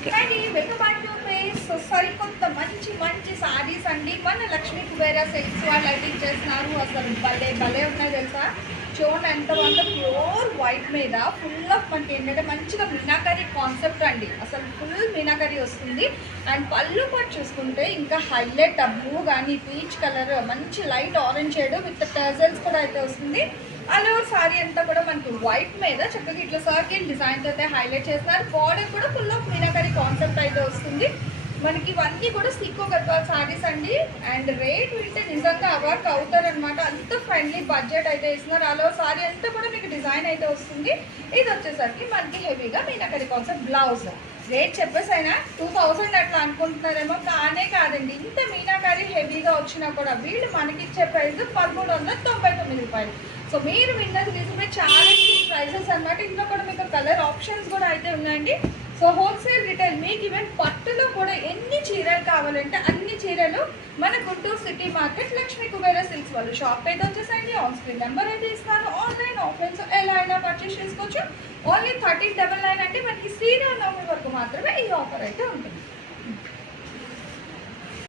Okay and welcome back to page. సరికొత్త మంచి మంచి సారీస్ అండి. మన లక్ష్మీ కుబేర సిల్క్స్ వాళ్ళు అయితే ఇచ్చేస్తున్నారు. అసలు భలే భలే ఉన్నాయి తెలుసా. చూడండి ఎంత బాగుందో. ప్యూర్ వైట్ మీద ఫుల్ ఆఫ్ మనకి ఏంటంటే మంచిగా మీనాకరీ కాన్సెప్ట్ అండి. అసలు ఫుల్ మీనాకరీ వస్తుంది. అండ్ పళ్ళు పాటు చూసుకుంటే ఇంకా హైలైట్ బ్లూ కానీ పీచ్ కలర్ మంచి light orange shade with tassels కూడా అయితే వస్తుంది. అలా సారీ అంతా కూడా మనకి వైట్ మీద చక్కగా ఇట్లా సర్కిల్ డిజైన్ అయితే హైలైట్ చేస్తున్నారు. బార్డర్ కూడా ఫుల్ ఆఫ్ మీనాకరీ కాన్సెప్ట్ అయితే వస్తుంది. మనకి ఇవన్నీ కూడా సీకో గద్వాల్ సారీస్ అండి. అండ్ రేట్ వింటే నిజంగా అవార్క్ అవుతారనమాట. అంత ఫ్రెండ్లీ బడ్జెట్ అయితే ఇస్తున్నారు. అలా సారీ అంతా కూడా మీకు డిజైన్ అయితే వస్తుంది. ఇది వచ్చేసరికి మనకి హెవీగా మీనాకరీ కాన్సెప్ట్ బ్లౌజ్. రేట్ చెప్పేసైనా 2000 అట్లా అనుకుంటున్నారేమో, కానే కాదండి. ఇంత మీనాకరీ హెవీగా వచ్చినా కూడా వీళ్ళు మనకి ఇచ్చే ప్రైస్ 1399 రూపాయలు. సో మీరు విన్నది నిజమే, చాలా ప్రైజెస్ అన్నమాట. ఇంట్లో కూడా మీకు కలర్ ఆప్షన్స్ కూడా అయితే ఉన్నాయండి. సో హోల్సేల్ రిటైల్ మీకు ఈవెన్ పట్టులో కూడా ఎన్ని చీరలు కావాలంటే అన్ని చీరలు మన Guntur city market Lakshmi Kubera silks వాళ్ళు షాప్ అయితే వచ్చేసండి. ఆన్ స్క్రీన్ నెంబర్ అయితే ఇస్తాను. ఆన్లైన్ ఆఫ్లైన్ సో ఎలా అయినా పర్చేస్ చేసుకోవచ్చు. ఓన్లీ 1399 అంటే మనకి శ్రీరామనవమి వరకు మాత్రమే ఈ ఆఫర్ అయితే ఉంటుంది.